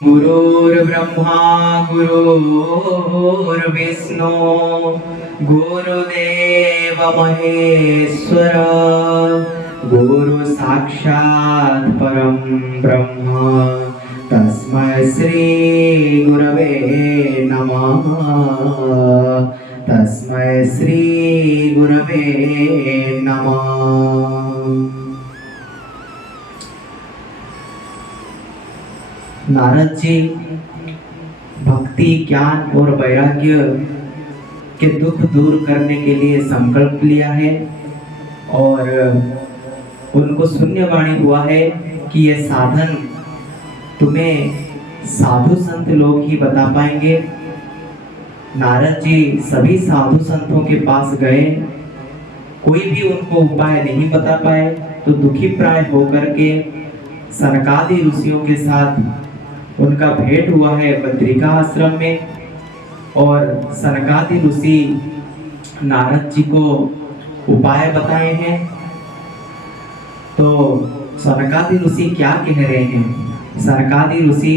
गुरुर्ब्रह्मा गुरुर्विष्णु गुरुदेव महेश्वर गुरु साक्षात् परम ब्रह्म तस्मै श्री गुरवे नमः। तस्मै श्री गुरवे नमः। नारद जी भक्ति ज्ञान और वैराग्य के दुख दूर करने के लिए संकल्प लिया है और उनको शून्यवाणी हुआ है कि ये साधन तुम्हें साधु संत लोग ही बता पाएंगे। नारद जी सभी साधु संतों के पास गए, कोई भी उनको उपाय नहीं बता पाए, तो दुखी प्राय होकर के सनकादि ऋषियों के साथ उनका भेंट हुआ है बद्रिका आश्रम में। और सनकादि ऋषि नारद जी को उपाय बताए हैं। तो सनकादि ऋषि क्या कह रहे हैं? सनकादि ऋषि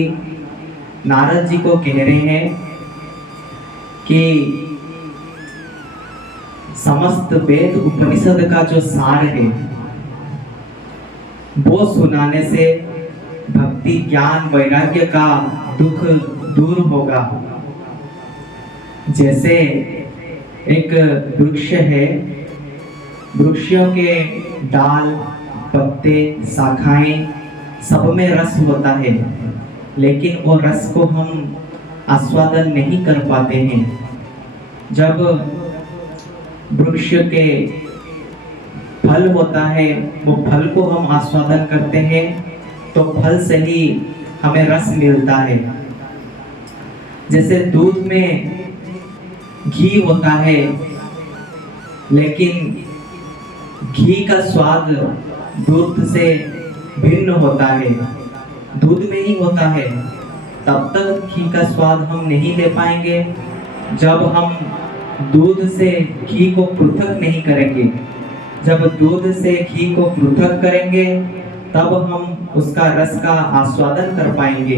नारद जी को कह रहे हैं कि समस्त वेद उपनिषद का जो सार है वो सुनाने से भक्ति ज्ञान वैराग्य का दुख दूर होगा। जैसे एक वृक्ष है, वृक्षों के डाल पत्ते शाखाएं सब में रस होता है, लेकिन वो रस को हम आस्वादन नहीं कर पाते हैं। जब वृक्ष के फल होता है, वो फल को हम आस्वादन करते हैं तो फल से ही हमें रस मिलता है। जैसे दूध में घी होता है, लेकिन घी का स्वाद दूध से भिन्न होता है, दूध में ही होता है। तब तक घी का स्वाद हम नहीं ले पाएंगे जब हम दूध से घी को पृथक नहीं करेंगे। जब दूध से घी को पृथक करेंगे तब हम उसका रस का आस्वादन कर पाएंगे।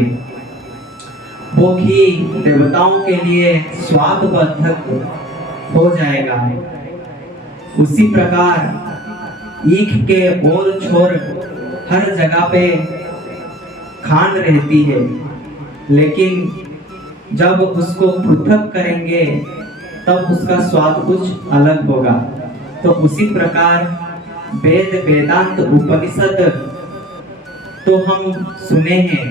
वो घी देवताओं के लिए स्वादवर्धक हो जाएगा। उसी प्रकार ईख के ओर छोर हर जगह पे खांड रहती है, लेकिन जब उसको पृथक करेंगे तब उसका स्वाद कुछ अलग होगा। तो उसी प्रकार वेद वेदांत उपनिषद तो हम सुने हैं,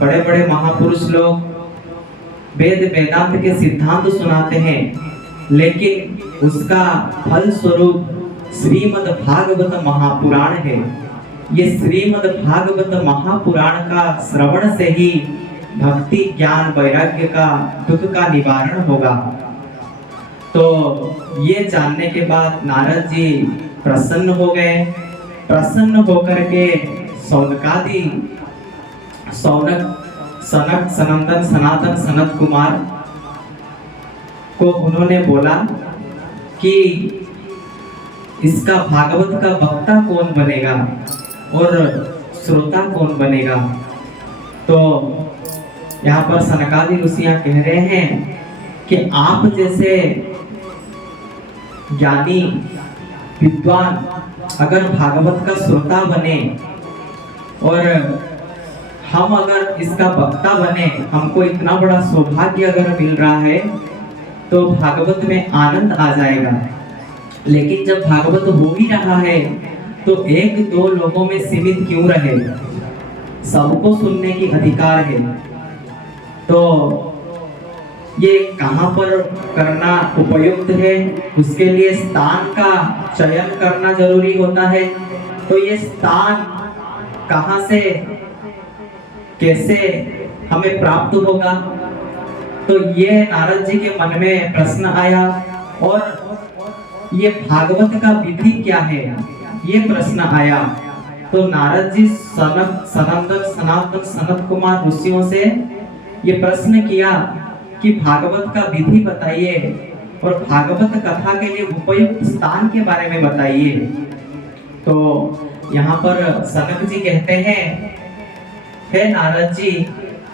बड़े बड़े महापुरुष लोग वेद वेदांत के सिद्धांत सुनाते हैं, लेकिन उसका फल स्वरूप श्रीमद् भागवत महापुराण है। ये श्रीमद् भागवत महापुराण का श्रवण से ही भक्ति ज्ञान वैराग्य का दुख का निवारण होगा। तो ये जानने के बाद नारद जी प्रसन्न हो गए। प्रसन्न होकर के सनक सनंदन सनातन सनत कुमार को उन्होंने बोला कि इसका भागवत का वक्ता कौन बनेगा और श्रोता कौन बनेगा। तो यहाँ पर सनकादि ऋषियां कह रहे हैं कि आप जैसे ज्ञानी विद्वान अगर भागवत का श्रोता बने और हम अगर इसका वक्ता बने, हमको इतना बड़ा सौभाग्य अगर मिल रहा है तो भागवत में आनंद आ जाएगा। लेकिन जब भागवत हो ही रहा है तो एक दो लोगों में सीमित क्यों रहे? सबको सुनने की अधिकार है। तो ये कहाँ पर करना उपयुक्त है, उसके लिए स्थान का चयन करना जरूरी होता है। तो ये स्थान कहाँ से कैसे हमें प्राप्त होगा? तो ये नारद जी के मन में प्रश्न आया। और ये भागवत का विधि क्या है, ये प्रश्न आया। तो नारद जी सनंदन सनातन सनत कुमार ऋषियों से ये प्रश्न किया कि भागवत का विधि बताइए और भागवत कथा के लिए उपयुक्त स्थान के बारे में बताइए। तो यहाँ पर सनक जी कहते हैं, हे नारद जी,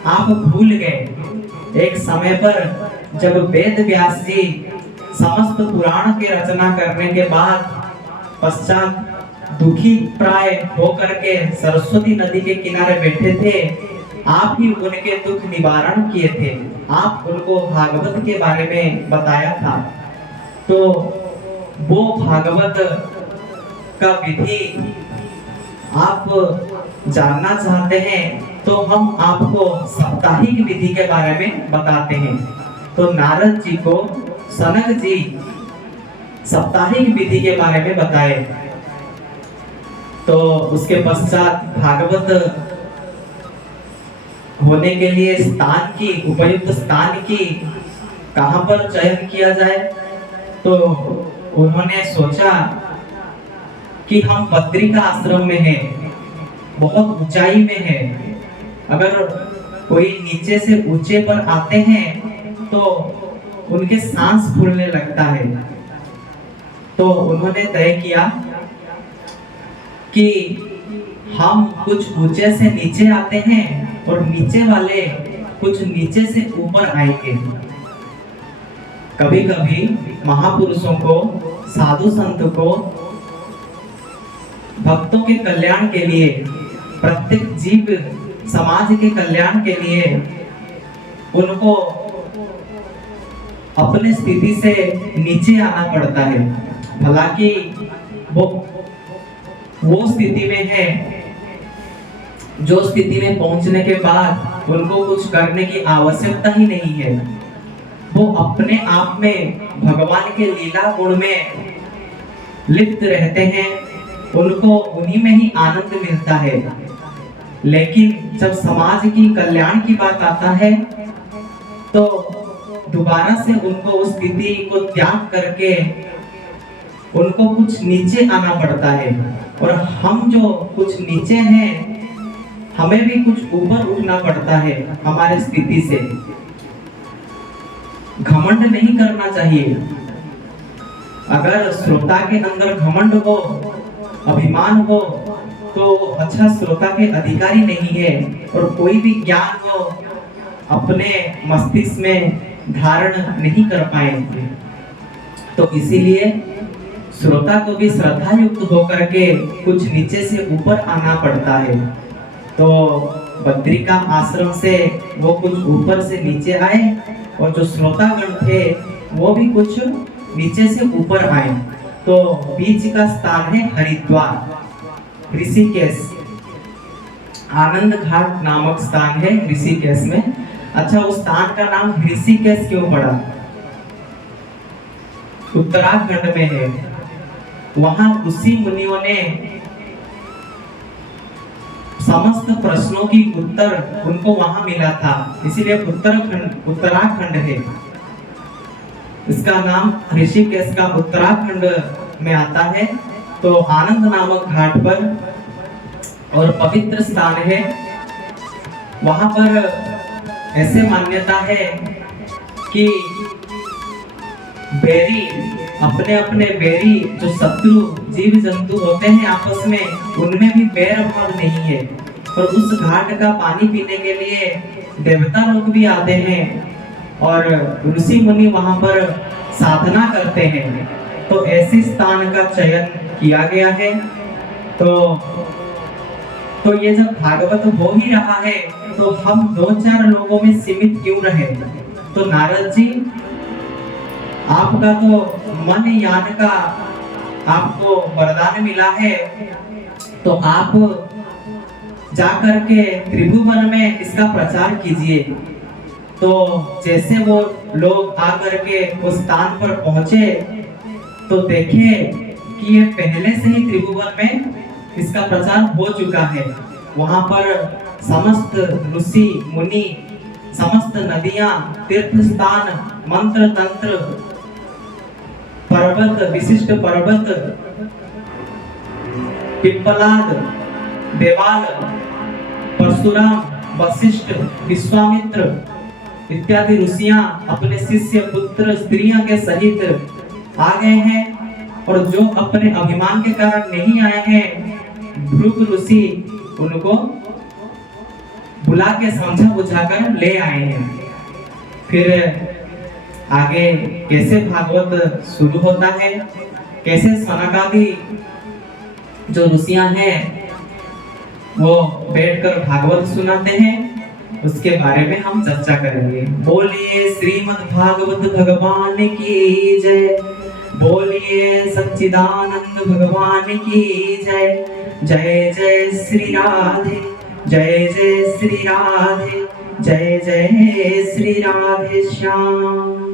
आप भूल गए। एक समय पर जब वेद व्यास जी समस्त पुराण की रचना करने के बाद पश्चात दुखी प्राय होकर के सरस्वती नदी के किनारे बैठे थे, आप ही उनके दुख निवारण किए थे। आप उनको भागवत के बारे में बताया था। तो वो भागवत का विधि आप जानना चाहते हैं तो हम आपको साप्ताहिक विधि के बारे में बताते हैं। तो नारद जी को सनक जी साप्ताहिक विधि के बारे में बताए। तो उसके पश्चात भागवत होने के लिए स्थान की, उपयुक्त स्थान की कहां पर चयन किया जाए, तो उन्होंने सोचा कि हम बद्रिका आश्रम में हैं, बहुत ऊंचाई में है। अगर कोई नीचे से ऊंचे पर आते हैं तो उनके सांस फूलने लगता है। तो उन्होंने तय किया कि हम कुछ ऊंचे से नीचे आते हैं और नीचे वाले कुछ नीचे से ऊपर आएंगे। कभी कभी महापुरुषों को, साधु संत को भक्तों के कल्याण के लिए, प्रत्येक जीव समाज के कल्याण के लिए उनको अपने स्थिति से नीचे आना पड़ता है। हालांकि वो स्थिति में है जो स्थिति में पहुंचने के बाद उनको कुछ करने की आवश्यकता ही नहीं है। वो अपने आप में भगवान के लीला गुण में लिप्त रहते हैं, उनको उन्हीं में ही आनंद मिलता है। लेकिन जब समाज की कल्याण की बात आता है तो दोबारा से उनको उस स्थिति को त्याग करके उनको कुछ नीचे आना पड़ता है। और हम जो कुछ नीचे हैं, हमें भी कुछ ऊपर उठना पड़ता है हमारे स्थिति से। घमंड नहीं करना चाहिए। अगर श्रोता के अंदर घमंड हो, अभिमान हो, तो अच्छा श्रोता के अधिकारी नहीं है और कोई भी ज्ञान को अपने मस्तिष्क में धारण नहीं कर पाएंगे। तो इसीलिए श्रोता को भी श्रद्धा युक्त होकर के कुछ नीचे से ऊपर आना पड़ता है। तो बद्रिका आश्रम से वो कुछ ऊपर से नीचे आए और जो श्रोतागण थे वो भी कुछ नीचे से ऊपर आए। तो बीच का स्थान है हरिद्वार, ऋषिकेश, आनंद घाट नामक स्थान है ऋषिकेश में। अच्छा, उस स्थान का नाम ऋषिकेश क्यों पड़ा? उत्तराखंड में है। वहां ऋषि मुनियों ने समस्त प्रश्नों की उत्तर उनको वहां मिला था, इसीलिए उत्तराखंड है। इसका नाम ऋषिकेश का उत्तराखंड में आता है। तो आनंद नामक घाट पर और पवित्र स्थान है। वहां पर ऐसे मान्यता है कि बैरी अपने अपने बैरी जो शत्रु जीव जंतु होते हैं आपस में, उनमें भी बैर भाव नहीं है। और उस घाट का पानी पीने के लिए देवता लोग भी आते हैं और ऋषि मुनि वहां पर साधना करते हैं। तो ऐसे स्थान का चयन किया गया है। तो ये जब भागवत हो ही रहा है तो हम 2-4 लोगों में सीमित क्यों रहे? तो नारद जी, आपका तो मन यान का आपको वरदान मिला है, तो आप जाकर के त्रिभुवन में इसका प्रचार कीजिए। तो जैसे वो लोग आकर के उस स्थान पर पहुंचे तो देखे कि ये पहले से ही त्रिभुवन में इसका प्रचार हो चुका है। वहां पर समस्त ऋषि मुनि, समस्त नदियां, तीर्थ स्थान, मंत्र तंत्र, पर्वत, विशिष्ट पर्वत, पिप्पलाद, देवाल, परशुराम, वशिष्ठ, विश्वामित्र इत्यादि ऋषियां अपने शिष्य, पुत्र, स्त्रियों के सहित आ गए हैं। और जो अपने अभिमान के कारण नहीं आए हैं, भृगु ऋषि उनको बुला के समझा बुझाकर ले आए हैं। फिर आगे कैसे भागवत शुरू होता है, कैसे सनकादि जो ऋषियां हैं वो बैठकर भागवत सुनाते हैं, उसके बारे में हम चर्चा करेंगे। बोलिए श्रीमद् भागवत भगवान की जय, बोलिए सच्चिदानंद भगवान की जय। जय जय श्री राधे, जय जय श्री राधे, जय जय श्री राधे श्याम।